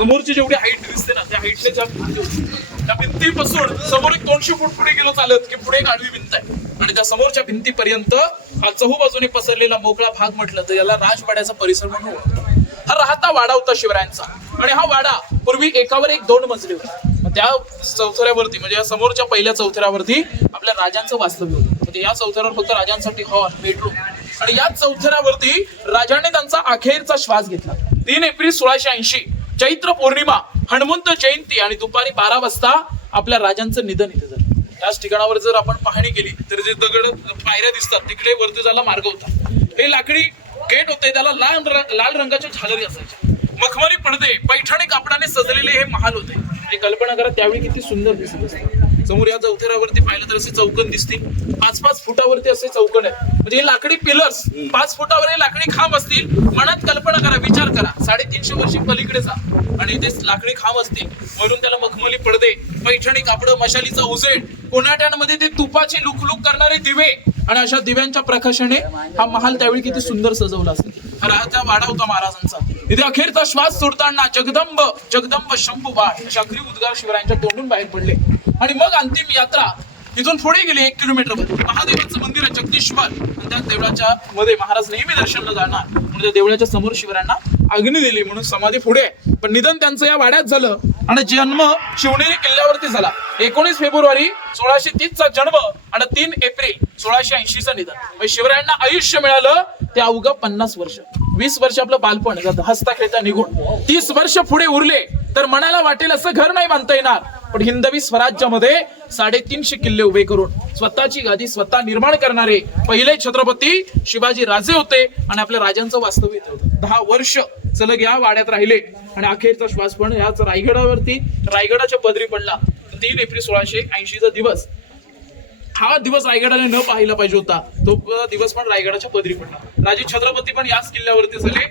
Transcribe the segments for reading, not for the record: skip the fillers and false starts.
समोरची जेवढी हाईट दिसते ना त्या हाईटने त्या भिंतीपासून समोर एक 200 फूट पुढे गेलो चालत की पुढे एक आडवी भिंत आहे आणि त्या समोरच्या भिंतीपर्यंत हा चहूबाजूने पसरलेला मोकळा भाग म्हटलं तर याला राजवाड्याचा परिसर म्हणून ओळखतात. हा राहता वाडा होता शिवरायांचा आणि हा वाडा पूर्वी एकावर एक 2 मजले होते. त्या चौथऱ्यावरती म्हणजे या समोरच्या पहिल्या चौथऱ्यावरती आपल्या राजांचं वास्तव्य होतं. म्हणजे या चौथऱ्यावर फक्त राजांसाठी हॉल बेडरूम आणि या चौथऱ्यावरती राजांनी त्यांचा अखेरचा श्वास घेतला. 3 एप्रिल 1680 चैत्र पौर्णिमा हनुमंत जयंती आणि दुपारी 12 वाजता आपल्या राजांचं निधन इथे झालं. याच ठिकाणावर जर आपण पाहणी केली तर जे दगड पायऱ्या दिसतात तिकडे वरती जायला मार्ग होता. हे लाकडी गेट होते त्याला लाल रंगाच्या झालरी असायच्या. मखमली पडदे पैठणी कापडाने सजलेले हे महाल होते. हे कल्पना करा त्यावेळी किती सुंदर दिसत असतं. समोर या चौथऱ्यावरती पाहिलं तर असे चौकन दिसतील. 5-5 फुटावरती असे चौकन आहेत. म्हणजे हे लाकडी पिलर्स 5 फुटावर हे लाकडी खांब असतील. मनात कल्पना करा विचार करा 350 वर्षी पलीकडे जा आणि ते लाकडी खांब असतील. वरून त्याला मखमली पडदे पैठणी कापड मशालीचा उजेड कोणाट्यांमध्ये ते तुपाचे लुकलुक करणारे दिवे आणि अशा दिव्यांच्या प्रकाशाने हा महाल त्यावेळी किती सुंदर सजवला असेल. हा राजा वाडा होता महाराजांचा. इथे अखेरचा श्वास सोडताना जगदंब जगदंब शंभू बाळ अशा अखरी उद्गार शिवरायांच्या तोंडून बाहेर पडले आणि मग अंतिम यात्रा इथून पुढे गेली 1 किलोमीटर मध्ये. महादेवाचं मंदिर आहे जगदीश्वर आणि त्या देवळाच्या मध्ये महाराज नेहमी दर्शनला जाणार म्हणून त्या देवळाच्या समोर शिवरायांना अग्नी दिली म्हणून समाधी पुढे. पण निधन त्यांचं या वाड्यात झालं आणि जन्म शिवनेरी किल्ल्यावरती झाला. 19 फेब्रुवारी 1630 चा जन्म आणि 3 एप्रिल 1680 चं निधन. म्हणजे शिवरायांना आयुष्य मिळालं ते अवघं 50 वर्ष. 20 वर्ष आपलं बालपण हसता खेळता निघून 30 वर्ष पुढे उरले तर मनाला वाटेल असं घर नाही बांधता येणार. पण हिंदवी स्वराज्यामध्ये 350 किल्ले उभे करून स्वतःची गादी स्वतः निर्माण करणारे पहिले छत्रपती शिवाजी राजे होते आणि आपल्या राजांचं वास्तव्य होतं. 10 वर्ष सलग या वाड्यात राहिले आणि अखेरचा श्वास पण याच रायगडाच्या पदरी पडला. 3 एप्रिल 1680 चा दिवस. हा दिवस रायगडाने न पाहिला पाहिजे होता. तो दिवस पण रायगडाच्या पदरी पडला. राजे छत्रपती पण याच किल्ल्यावरती झाले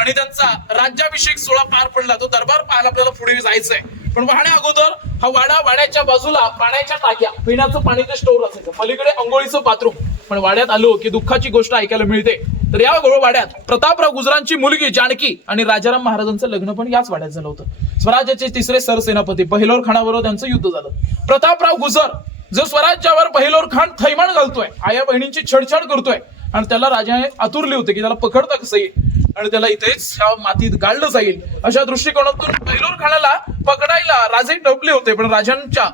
आणि त्यांचा राज्याभिषेक सोहळा पार पडला. तो दरबार पाहायला आपल्याला पुढे जायचंय पण पाहण्या अगोदर हा वाड्याच्या बाजूला पाण्याच्या टाक्या पिण्याचं पाणीचं स्टोर असायचं. पलीकडे अंघोळीचं बाथरूम. पण वाड्यात आलो की दुःखाची गोष्ट ऐकायला मिळते. तर या वाड्यात प्रतापराव गुजरांची मुलगी जानकी आणि राजाराम महाराजांचं लग्न पण याच वाड्यात झालं होतं. स्वराज्याचे 3रे सरसेनापती बहिलोर खानाबरोबर त्यांचं युद्ध झालं. प्रतापराव गुजर जो स्वराज्यावर बहिलोर खान थैमान घालतोय आया बहिणींची छेडछाड करतोय आणि त्याला राजाने आतुरले होते की त्याला पकडता कसं येईल आणि त्याला इथेच मातीत गाळलं जाईल अशा दृष्टिकोनातून बहिलोर खानाला पकडायला राजे टपले होते. पण राजांच्या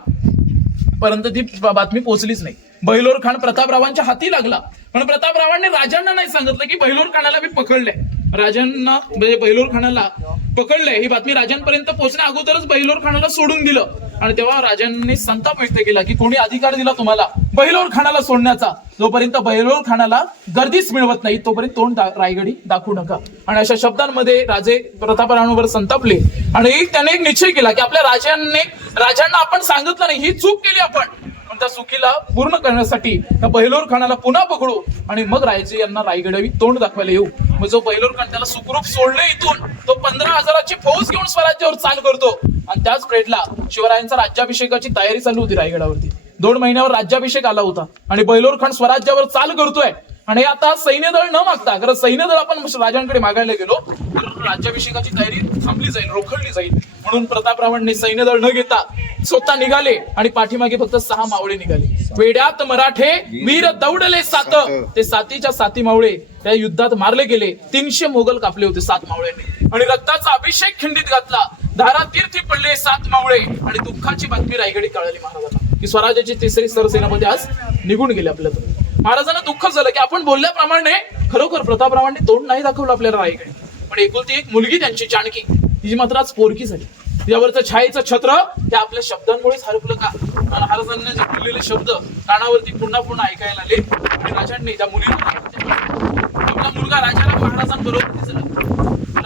पर्यंत ती बातमी पोहोचलीच नाही. बहिलोर खान प्रतापरावांच्या हाती लागला पण प्रतापरावांनी राजांना नाही सांगितलं की बहिलोर खानाला मी पकडलंय. राजांना म्हणजे बहिलोर खानाला पकडलंय ही बातमी राजांपर्यंत पोहोचण्या अगोदरच बहिलोर खानाला सोडून दिलं आणि तेव्हा राजांनी संताप व्यक्त केला की कोणी अधिकार दिला तुम्हाला बहिलोर खानाला सोडण्याचा. जोपर्यंत बहिलोर खानाला गर्दीच मिळवत नाही तोपर्यंत तोंड रायगडी दाखवू नका. आणि अशा शब्दांमध्ये राजे प्रतापरावांवर संतापले आणि त्याने एक निश्चय केला की आपल्या राजांना आपण सांगितलं नाही ही चूक केली आपण. पण त्या चुकीला पूर्ण करण्यासाठी त्या बहिलोर खानाला पुन्हा पकडू आणि मग राजे यांना रायगडावी तोंड दाखवायला येऊ. मग जो बहिलोर खान त्याला सुखरूप सोडले इथून तो 15,000ची फौज घेऊन स्वराज्यावर चाल करतो आणि त्याच पिरियडला शिवरायांचा राज्याभिषेकाची तयारी चालू होती रायगडावरती. 2 महिन्यावर राज्याभिषेक आला होता आणि बहिलोर खान स्वराज्यावर चाल करतोय आणि आता सैन्यदळ न मागता कारण सैन्यदळ आपण राजांकडे मागायला गेलो तर राज्याभिषेकाची तयारी थांबली जाईल रोखडली जाईल म्हणून प्रतापरावांनी सैन्यदळ न घेता स्वतः निघाले आणि पाठीमागे फक्त 6 मावळे निघाले. वेड्यात मराठे वीर दौडले 7 ते 7च्या 7 मावळे त्या युद्धात मारले गेले. 300 मोगल कापले होते 7 मावळ्यांनी आणि रक्ताचा अभिषेक खिंडीत घातला. धारा तीर्थी पडले 7 मावळे आणि दुःखाची बातमी रायगडी कळाली महाराजांना की स्वराज्याचे 3रे सरसेनापती आज निघून गेले आपल्याला. महाराजांना दुःख झालं की आपण बोलल्याप्रमाणे खरोखर प्रतापरावांनी तोंड नाही दाखवलं आपल्याला रायगडी. पण एकुलती एक मुलगी त्यांची जानकी तिची मात्र आज पोरकी झाली. तिच्यावरचं छायेचं छत्र हे आपल्या शब्दांमुळेच हरपलं का. महाराजांना जे बोललेले शब्द कानावरती पुन्हा पुन्हा ऐकायला आले आणि राजांनी त्या मुलीला आपला मुलगा राजाला महाराजांबरोबर दिसला.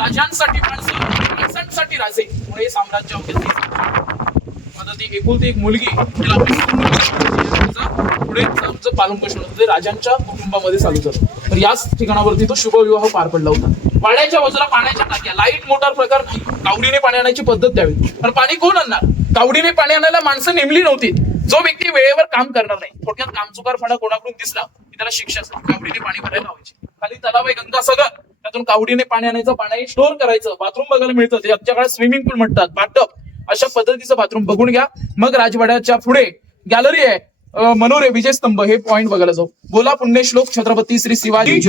राजांसाठी माणसं माणसांसाठी राजे म्हणून हे साम्राज्य आता ती एकुलती एक मुलगी तिला पुढे पालन पोषण होतं ते राजांच्या कुटुंबामध्ये चालू झालं. तर याच ठिकाणावरती तो शुभविवाह पार पडला होता. वाड्याच्या बाजूला पाण्याच्या टाक्या लाईट मोटार प्रकार नाही. कावडीने पाणी आणायची पद्धत द्यावी. पण पाणी कोण आणणार. कावडीने पाणी आणायला माणसं नेमली नव्हती. जो व्यक्ती वेळेवर काम करणार नाही थोडक्यात कामचुकारपणा कोणाकडून दिसला की त्याला शिक्षा असते. कावडीने पाणी भरायला हवायची. खाली तलाव आहे गंगासागर त्यातून कावडीने पाणी आणायचं, पाणी स्टोअर करायचं, बाथरूम बघायला मिळतं, ते आजच्या काळात स्विमिंग पूल म्हणतात, बाथटब, अशा पद्धतीचं बाथरूम बघून घ्या. मग राजवाड्याच्या पुढे गॅलरी आहे, मनोरे, विजयस्तंभ, हे पॉइंट बघायला जाऊ. बोला पुण्यश्लोक छत्रपती श्री शिवाजी.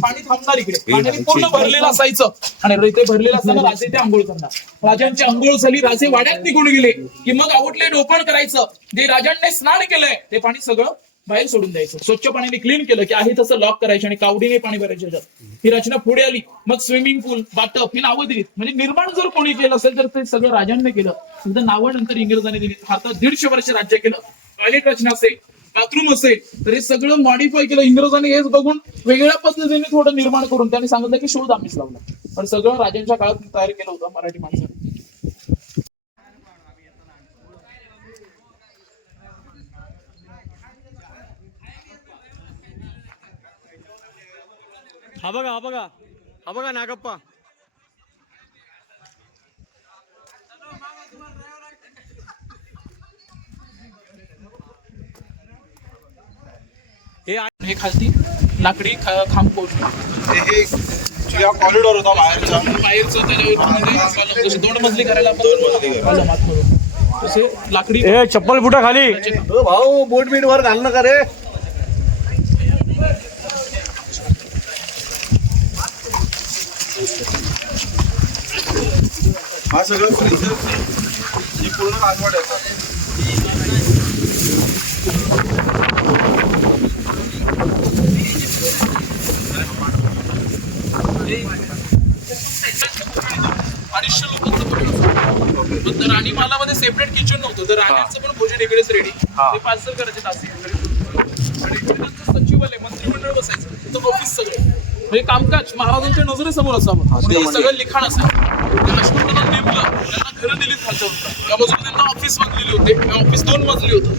पाणी थांबणार इकडे, पाण्याने पूर्ण भरलेलं असायचं आणि इथे भरलेलं असताना राजे ते आंघोळ करणार. राजांची आंघोळ झाली, राजे वाड्यात निघून गेले की मग आवटले डोपण करायचं. जे राजांनी स्नान केलंय ते पाणी सगळं बाहेर सोडून द्यायचं. स्वच्छ पाण्याने क्लीन केलं की आहे तसं लॉक करायचं आणि कावडीने पाणी भरायचं. ही रचना पुढे आली. मग स्विमिंग पूल, बाथटब ही नावं दिलीत. म्हणजे निर्माण जर कोणी केलं असेल तर ते सगळं राजांनी केलं. नावं नंतर इंग्रजांनी दिली. भारतात 150 वर्ष राज्य केलं. टॉयलेट रचना असेल, बाथरूम असेल, तर हे सगळं मॉडिफाय केलं इंग्रजांनी. हेच बघून वेगळ्या पद्धतीने थोडं निर्माण करून त्यांनी सांगितलं की शोध आम्हीच लावला, पण सगळं राजांच्या काळात तयार केलं होतं मराठी माणसाने. हा बघा नागप्पा. हे खालती लाकडी खांब पोहोचली. कॉरिडॉर होता बाहेरचा, जसे 2 मजली करायला तसे लाकडी. चप्पल फुटा खाली. भाऊ बोट बीट वर घाल नका रे. हा सगळं ही पूर्ण राजवाड आहे. अडीचशे लोकांचं राणी मालामध्ये सेपरेट किचन नव्हतं, तर राण्यांचं पण भोजन इकडेच रेडी. ते पार्सल करायचे तासी. आणि सचिवालय, मंत्रिमंडळ बसायचं, त्याचं ऑफिस सगळं म्हणजे कामकाज महाराजांच्या नजरेसमोर असावं. म्हणजे सगळं लिखाण असावं. राष्ट्रपतींना नेमलं, त्यांना घरं दिलीत खालच्या होतं. या बाजूला त्यांना ऑफिस बांधलेले होते. ऑफिस 2 मजली होतं.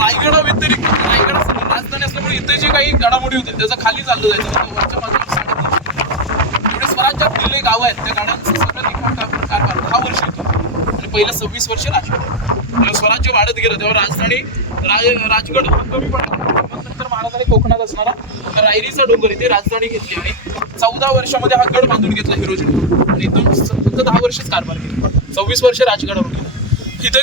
रायगडा व्यतिरिक्त रायगड राजधानी असल्यामुळे इथे जे काही घडामोडी होते त्याचं खाली चाललं जायचं. वरच्या बाजूला स्वराज्यात दिलेले गाव आहेत, त्या गाड्यांचं सगळं लिखाण कारभार 10 वर्ष होतो आणि पहिलं 26 वर्ष राजगड. स्वराज्य वाढत गेलं तेव्हा राजधानी राजगड कमी पडला. मग नंतर महाराजांनी कोकणात असणारा रायरीचा डोंगर इथे राजधानी घेतली आणि 14 वर्षामध्ये हा गड बांधून घेतला हिरोजी. आणि इथून फक्त 10 वर्षच कारभार केला. 26 वर्ष राजगडावर गेला. इथे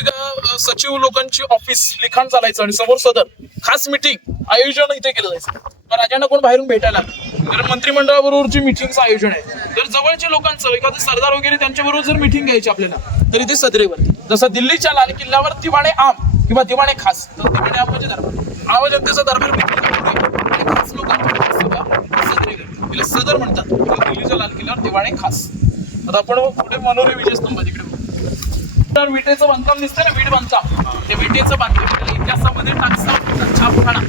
सचिव लोकांची ऑफिस, लिखाण चालायचं आणि समोर सदर, खास मिटिंग आयोजन इथे केलं जायचं. राजांना कोण बाहेरून भेटायला लागतं, कारण मंत्रिमंडळाबरोबरची मिटिंगचं आयोजन आहे. तर जवळच्या लोकांचं, एखादे सरदार वगैरे त्यांच्याबरोबर जर मिटिंग घ्यायची आपल्याला, तर इथे सदरेवरती, जसं दिल्लीच्या लाल किल्ल्यावर दिवाणे आम किंवा दिवाणे खास, तर दिवाणे आम म्हणजे दरबार, आम जनतेचा दरबार आणि खास लोकांची सभा सदरेवर, तिला सदर म्हणतात. दिल्लीच्या लाल किल्ल्यावर दिवाणे खास. आता आपण पुढे मनोरे, विजयस्तंभ तिकडे विटेचं बांधकाम दिसतंय ना, वीट बांधकाम, ते विटेचं बांधकाम इतिहासामध्ये छापखाना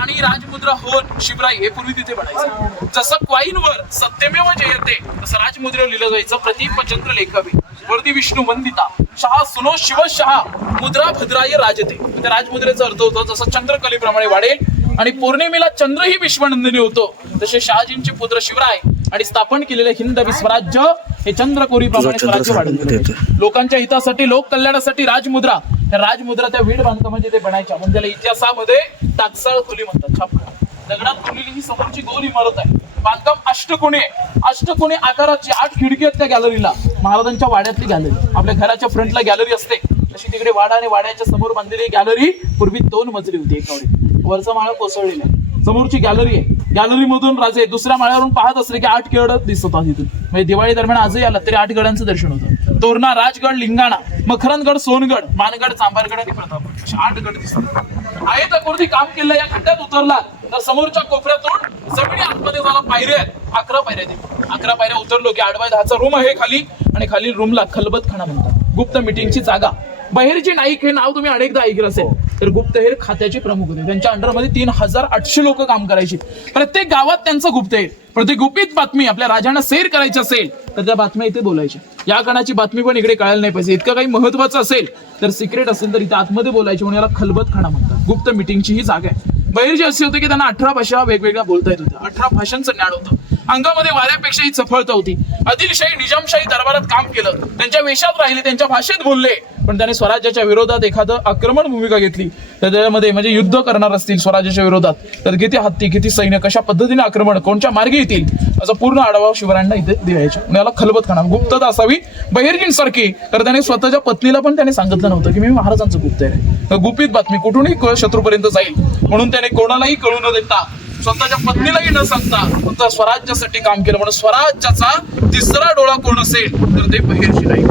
आणि राजमुद्रा, होन, शिवराई हे पूर्वी तिथे बनायचं. जसं क्वाईनवर सत्यमेव जयते तसं राजमुद्रेवर लिहिलं जायचं. प्रतिपचंद्र लेखावे वर्दी विष्णू वंदिता शहा सुनो शिवशहा मुद्रा भद्राय राजते. त्या राजमुद्रेचा अर्थ होतो जसं चंद्रकलेप्रमाणे वाढेल आणि पौर्णिमेला चंद्रही विश्वनंदिनी होतो, तसे शहाजींचे पुत्र शिवराय आणि स्थापन केलेले हिंदवी स्वराज्य हे चंद्रकोरीप्रमाणे स्वराज्य वाढत. लोकांच्या हितासाठी, लोक कल्याणासाठी राजमुद्रा, त्या राजमुद्रा त्या वीट बांधकामाचे ते बनायच्या. म्हणजे त्याला इतिहासामध्ये टाकसाळ खोली म्हणतात. छापखाना दगडात कोरलेली ही समोरची गोल इमारत आहे. बांधकाम अष्टकोनी आहे. अष्टकोनी आकाराची 8 खिडकी आहेत त्या गॅलरीला. महाराजांच्या वाड्यातली गॅलरी, आपल्या घराच्या फ्रंटला गॅलरी असते तशी तिकडे वाडा आणि वाड्याच्या समोर बांधलेली गॅलरी पूर्वी 2 मजली होती. एकावरी वरचा माळा कोसळलेला आहे. समोरची गॅलरी आहे. गॅलरी मधून राजे दुसऱ्या माळ्यावरून पाहत असले की 8 गड दिसतात तिथून. म्हणजे दिवाळी दरम्यान आजही आला तरी 8 गडांचं दर्शन होतं. तोरणा, राजगड, लिंगाणा, मखरंदगड, सोनगड, मानगड, चांभारगड आणि प्रतापगड असे 8 गड दिसतात. आहे तर कोणती काम केलं, या खड्ड्यात उतरला तर समोरच्या कोपऱ्यातून जमिनी आतमध्ये झाला पायऱ्या आहेत. 11 पायऱ्या आहेत. 11 पायऱ्या उतरलो की 8x10चा रूम आहे खाली आणि खाली रूमला खलबतखाना म्हणतात. गुप्त मिटिंगची जागा. बहिर्जी नाईक हे नाव तुम्ही अनेकदा ऐकलं असेल. तर गुप्तहेर खात्याचे प्रमुख होते. त्यांच्या अंडरमध्ये 3800 लोक काम करायची. प्रत्येक गावात त्यांचं गुप्तहेर. प्रत्येक गुपित बातमी आपल्या राजांना शेअर करायची असेल तर त्या बातम्या इथे बोलायच्या. या कणाची बातमी पण इकडे कळायला नाही पाहिजे. इतकं काही महत्वाचं असेल तर सिक्रेट असेल तर इथे आतमध्ये बोलायची, म्हणून याला खलबतखाना म्हणतात. गुप्त मिटिंगची ही जागा आहे. बहिर्जी असे होते की त्यांना 18 भाषा वेगवेगळ्या बोलता येत होत्या. 18 भाषांचं ज्ञान होतं. अंगामध्ये वाऱ्यापेक्षाही चपळता होती. आदिलशाही निजामशाही दरबारात काम केलं, त्यांच्या वेशात राहिले, त्यांच्या भाषेत बोलले, पण त्याने स्वराज्याच्या विरोधात एखादं आक्रमण भूमिका घेतली तर त्याच्यामध्ये म्हणजे युद्ध करणार असतील स्वराज्याच्या विरोधात तर किती हत्ती, किती सैन्य, कशा पद्धतीने आक्रमण, कोणत्या मार्गे येतील असा पूर्ण आढावा शिवरायांना इथे द्यायचा. याला खलबत खाणार गुप्तता असावी बहिर्जींसारखी. तर त्याने स्वतःच्या पत्नीला पण त्याने सांगितलं नव्हतं की मी महाराजांचं गुप्त आहे. गुपित बातमी कुठूनही शत्रूपर्यंत जाईल म्हणून त्याने कोणालाही कळू न देता, स्वतःच्या पत्नीलाही न सांगता फक्त स्वराज्यासाठी काम केलं. म्हणून स्वराज्याचा तिसरा डोळा कोण असेल तर ते बहिर्जी नाही.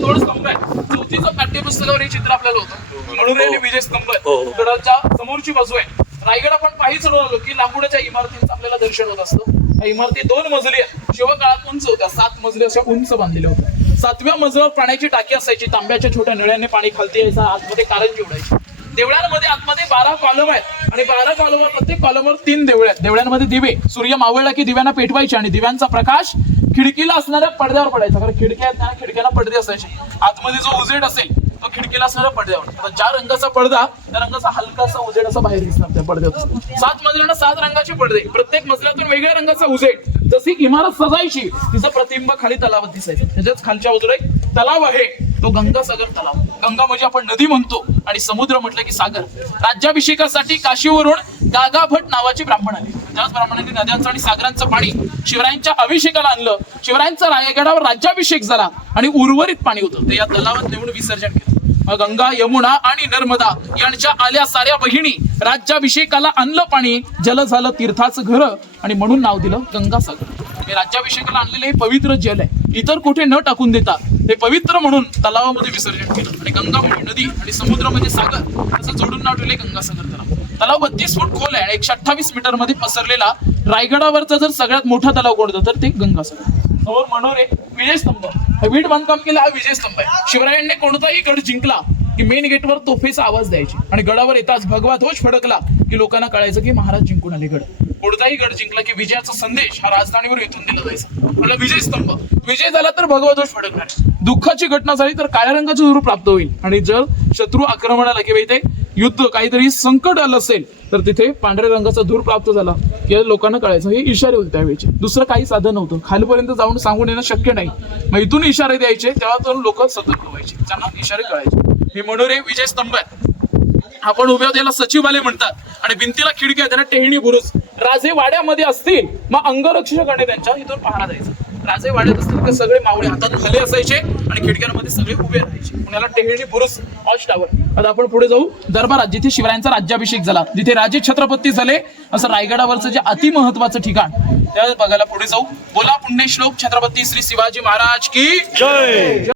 दोन स्तंभ आहे, चौथीचं पाठ्यपुस्तकावर हे चित्र आपल्याला होतं. म्हणून विजय स्तंभ आहे, गडाच्या समोरची बाजू आहे. रायगड आपण पाहिजे आलो की लांबुड्याच्या इमारतींचं आपल्याला दर्शन होत असतं. इमारती 2 मजली आहेत, शिवकाळात उंच होत्या, 7 मजली अशा उंच बांधलेल्या होत्या. 7व्या मजल्यावर पाण्याची टाकी असायची, तांब्याच्या छोट्या नळ्याने पाणी खालती यायचं, आतमध्ये कारंजी उडायची. देवळांमध्ये आतमध्ये 12 कॉलम आहेत आणि 12 कॉलमवर प्रत्येक कॉलमवर 3 देवळे आहेत. देवळांमध्ये दिवे, सूर्य मावळला की दिव्यांना पेटवायचे आणि दिव्यांचा प्रकाश खिडकीला असणाऱ्या पडद्यावर पडायचा. कारण खिडक्या आहेत ना, खिडक्याला पडदे असायचे. आतमध्ये जो उजेड असेल तो खिडकीला असणाऱ्या पडद्यावर. आता ज्या रंगाचा पडदा त्या रंगाचा हलकासा उजेड असा बाहेर दिसणार त्या पडद्यातून. 7 मजल्यांना 7 रंगाचे पडदे, प्रत्येक मजल्यातून वेगळ्या रंगाचा उजेड. जशी इमारत सजायची तिचं प्रतिबिंब खाली तलावात दिसायचं. त्याच्याच खालच्या बाजूला एक तलाव आहे, तो गंगासागर तलाव. गंगा म्हणजे आपण नदी म्हणतो आणि समुद्र म्हटलं की सागर. राज्याभिषेकासाठी काशीवरून गागाभट नावाची ब्राह्मण आली. त्याच ब्राह्मणांनी नद्यांचं आणि सागरांचं पाणी शिवरायांच्या अभिषेकाला आणलं. शिवरायांचा रायगडावर राज्याभिषेक झाला आणि उर्वरित पाणी होतं ते या तलावात नेऊन विसर्जन केलं. गंगा, यमुना आणि नर्मदा यांच्या आल्या साऱ्या बहिणी राज्याभिषेकाला आणलं पाणी, जल झालं तीर्थाचं घर आणि म्हणून नाव दिलं गंगासागर. हे राज्याभिषेकाला आणलेलं हे पवित्र जल आहे, इतर कुठे न टाकून देता हे पवित्र म्हणून तलावामध्ये विसर्जन केलं. आणि गंगा म्हणजे नदी आणि समुद्र म्हणजे सागर असं जोडून नाव ठेवले गंगासागर तलाव. तलाव 32 फूट खोल आहे आणि 128 मीटर मध्ये पसरलेला रायगडावरचा जर सगळ्यात मोठा तलाव कोणता तर ते गंगासागर. समोर मनोरे विजय स्तंभ, वीट बांधकाम केलं, हा विजय स्तंभ आहे. शिवरायांनी कोणताही गड जिंकला की मेन गेटवर तोफेचा आवाज द्यायचे आणि गडावर येताच भगवा ध्वज फडकला की लोकांना कळायचं की महाराज जिंकून आले गड. कोणताही गड जिंकला की विजयाचा संदेश हा राजधानीवर इथून दिला जायचा. मला विजय स्तंभ, विजय झाला तर भगवा ध्वज फडकणार, दुःखाची घटना झाली तर काळ्या रंगाचं धूर प्राप्त होईल आणि जर शत्रू आक्रमणाला किंवा इथे युद्ध काहीतरी संकट आलं असेल तर तिथे पांढऱ्या रंगाचा धूर प्राप्त झाला की लोकांना कळायचं. हे इशारे होते त्यावेळेचे, दुसरं काही साधन नव्हतं. खालपर्यंत जाऊन सांगून येणं शक्य नाही, मग इथून इशारे द्यायचे, तेव्हा तर लोक सतर्क व्हायचे, त्यांना इशारे कळायचे. हे मनोरे विजय स्तंभ आहेत. आपण उभे त्याला सचिवालय म्हणतात आणि भिंतीला खिडकी आहे, त्यांना टेहणी बुरुज. राजे वाड्यामध्ये असतील मग अंगरक्षकाने त्यांच्या इथून पहारा द्यायचा. राजे वाड्यात असतील तर सगळे मावळे हातात भले असायचे आणि खिडक्यांमध्ये सगळे उभे राहायचे. पुण्याला टेहणी बुरुज, वॉच टावर. आता आपण पुढे जाऊ दरबारात, जिथे शिवरायांचा राज्याभिषेक झाला, जिथे राजे छत्रपती झाले, असं रायगडावरचं जे अति महत्वाचं ठिकाण त्या बघायला पुढे जाऊ. बोला पुण्यश्लोक छत्रपती श्री शिवाजी महाराज की जय.